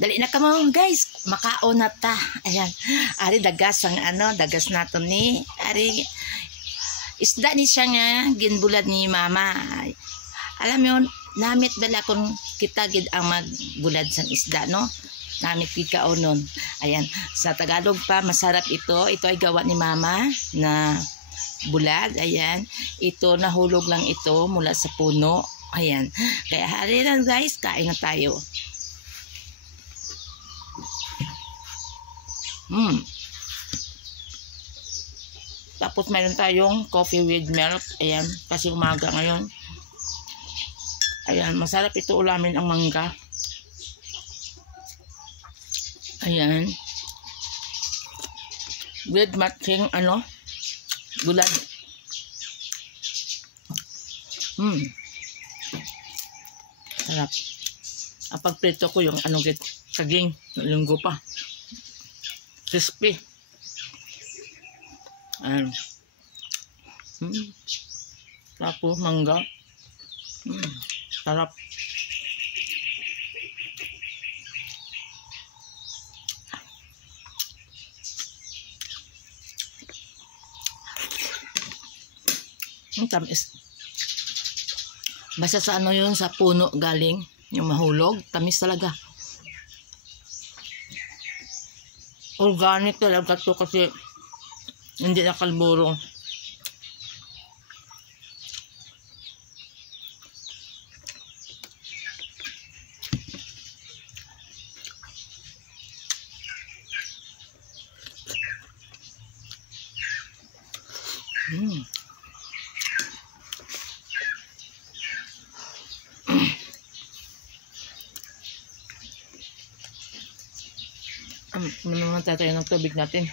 Dali na ka mo guys, makaon na ta. Ayan, ari dagas ang dagas nato ni ari isda ni siya nga ginbulad ni mama. Alam mo namit dala kung kita gid ang magbulad sang isda no. Namit gid kaonon. Ayan, sa Tagalog pa masarap ito. Ito ay gawa ni mama na bulad. Ayan, ito nahulog lang ito mula sa puno. Ayan, kaya hari lang guys, kain na tayo. Tapos mayroon tayong coffee with milk. Ayan, kasi umaga ngayon. Ayan, masarap ito ulamin ang mangga. Ayan. With matching gulad. Sarap. Ang pagprito ko yung saging, linggo pa. Crispy. Ayan. Tapos mangga. Sarap. Tamis. Basta sa yun, sa puno galing, yung mahulog, tamis talaga. Organic talaga to kasi hindi nakalburo. Naman tayo ng tubig natin.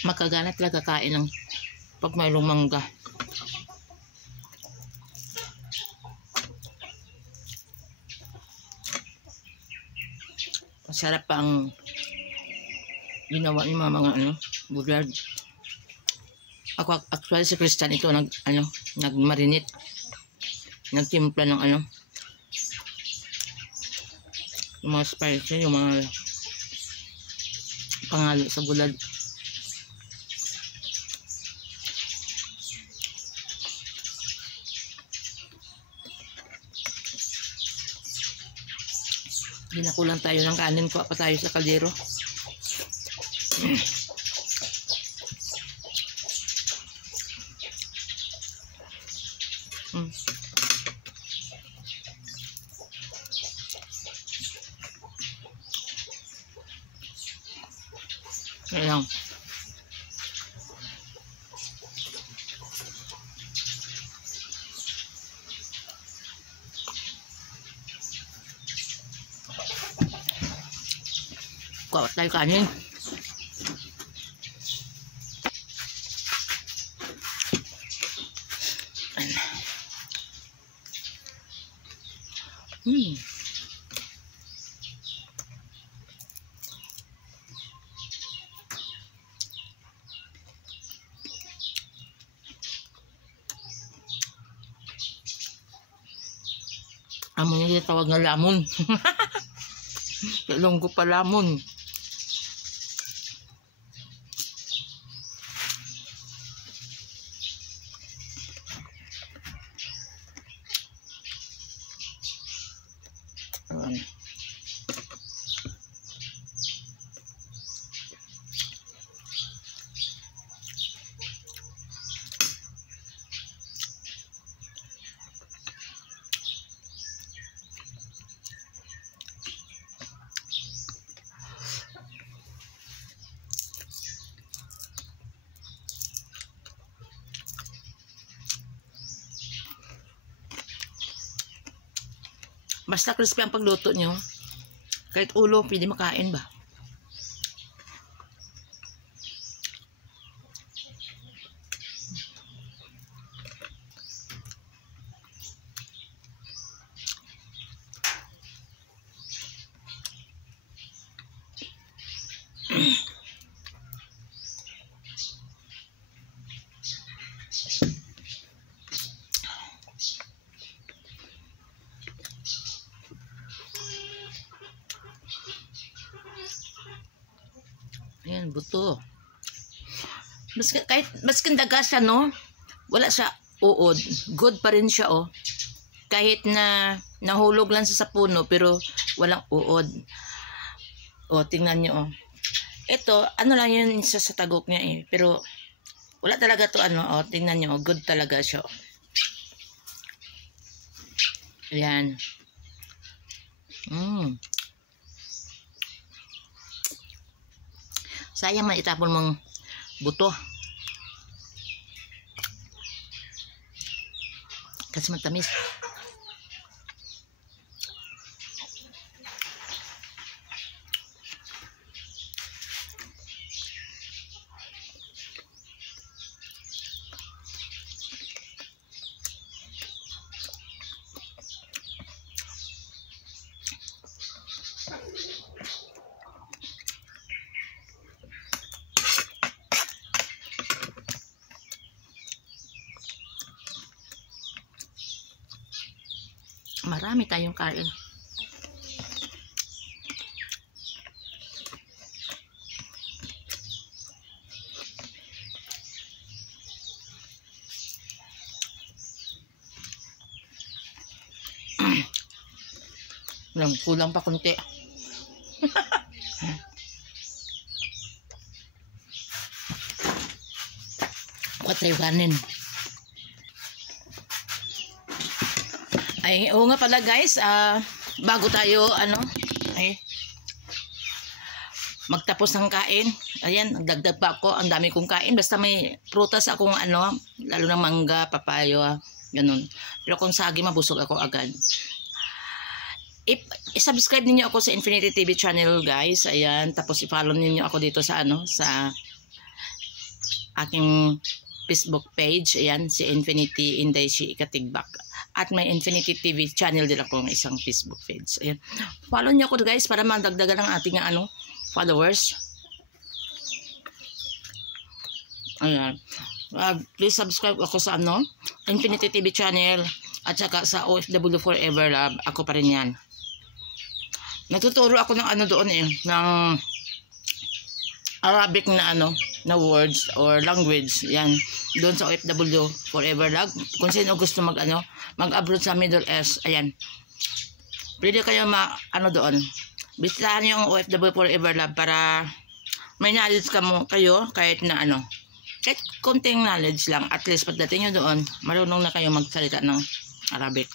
Makagana talaga kain ng pag mayroong mangga. Masarap pa ang ginawa ni mga bulad. Ako actually si Christian ito nagmarinate. Nagtimpla ng yung mga spicy, yung mga pangalo sa bulad. Ginakulang tayo ng kanin. Kuha pa tayo sa kaldero. Ayan. Kuha tayo kanin. Amo niya tawag na lamon. Longgo pa lamon. Basta crispy ang pagluto nyo. Kahit ulo, pwede makain ba? Ayan, buto. Kahit maskin daga siya, no? Wala siya uod. Good pa rin siya, oh. Kahit na nahulog lang sa puno, pero walang uod. Oh, tingnan nyo, oh. Ito, ano lang yun sa tagok niya, eh. Pero, wala talaga to, ano, oh. Tingnan nyo, oh. Good talaga siya. Ayan. Sayang man itapon mong buto. Kasi matamis. Marami tayong kain. Kulang pa konti. Katriwanin. Ay, oo nga pala guys, bago tayo, magtapos ng kain, ayan, nagdagdag pa ako, ang dami kong kain, basta may prutas akong lalo na mangga, papayo, ganun. Pero kung sagi, mabusog ako agad. I-subscribe niyo ako sa Infinity TV channel guys, ayan, tapos i-follow niyo ako dito sa sa aking Facebook page, ayan, si Infinity Inday si Ikatigbak. At may Infinity TV channel din ako ng isang Facebook page. Ayan. Follow niyo ako guys para madagdagan ang ating followers. Ayan. Please subscribe ako sa Infinity TV channel at saka sa OFW Forever Love. Ako pa rin yan. Natuturo ako ng doon ng Arabic na words or language. Yan. Doon sa OFW Forever Love. Kung sino gusto mag-abroad sa Middle East, ayan. Pwede kayo doon. Bisitahan niyo ang OFW Forever Love para may knowledge kayo kahit na ano. Kahit konting knowledge lang. At least pagdating nyo doon, marunong na kayo magsalita ng Arabic.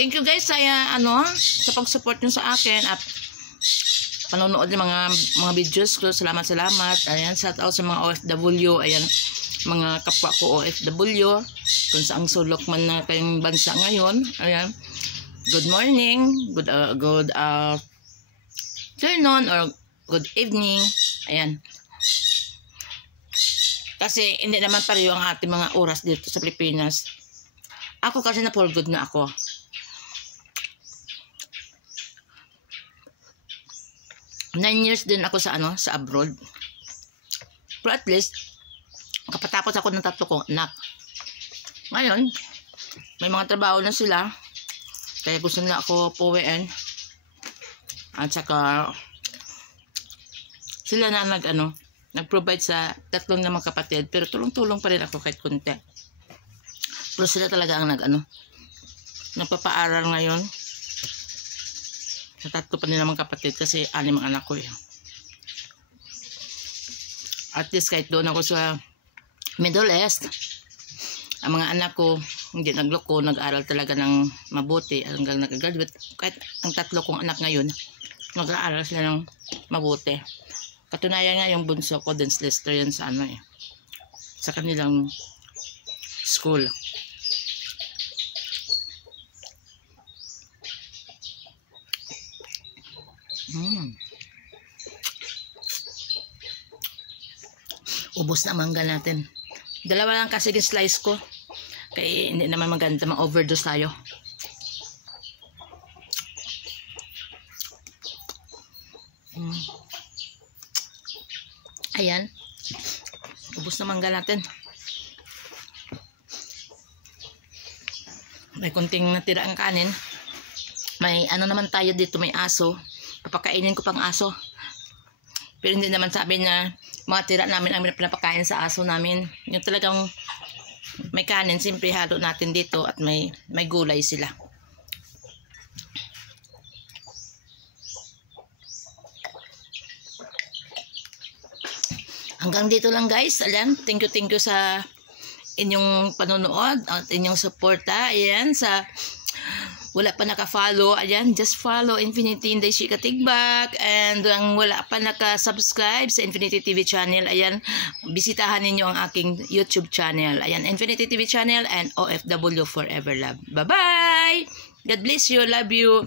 Thank you guys sa sa pag-support nyo sa akin at panonood ng mga videos ko. Salamat. Ayan, shout out sa mga OFW. Ayan, mga kapwa ko OFW. Kung saang sulok man na kayong bansa ngayon. Ayan, good morning, good afternoon or good evening. Ayan. Kasi hindi naman pareho ang ating mga oras dito sa Pilipinas. Ako kasi na for good na ako. 9 years din ako sa sa abroad. Pero at least kapatapos ako ng 3 kong anak. Ngayon, may mga trabaho na sila. Kaya gusto nila ako puwiin. At saka sila na nag-provide sa 3 namang kapatid, pero tulong-tulong pa rin ako kahit konti. Pero sila talaga ang nagpapaaral ngayon. Sa 3 pa nilang kapatid kasi 6 ang anak ko eh. At least kahit doon ako sa Middle East, ang mga anak ko hindi nagloko, nag-aral talaga ng mabuti hanggang nag-graduate. Kahit ang 3 kong anak ngayon, nag-aaral sila ng mabuti. Katunayan nga yung bunso ko, Dance Lester yan sa sa kanilang school. Ubos na mangga natin. 2 lang kasi yung slice ko. Kaya hindi naman maganda ma-overdose tayo. Ayan. Ubos na mangga natin. May kunting natira ang kanin. May naman tayo dito, may aso. Papakainin ko pang aso. Pero hindi naman sabi na mga tira namin ang pinapakain sa aso namin. Yung talagang may kanin, simple halo natin dito at may gulay sila. Hanggang dito lang guys. Ayan, thank you sa inyong panonood at inyong suporta. Ayan, sa wala pa naka-follow, ayan, just follow Infinity Inday Chika Tigbak. And ang wala pa naka-subscribe sa Infinity TV channel, ayan, bisitahan ninyo ang aking YouTube channel. Ayan, Infinity TV channel and OFW Forever Love. Bye-bye! God bless you, love you!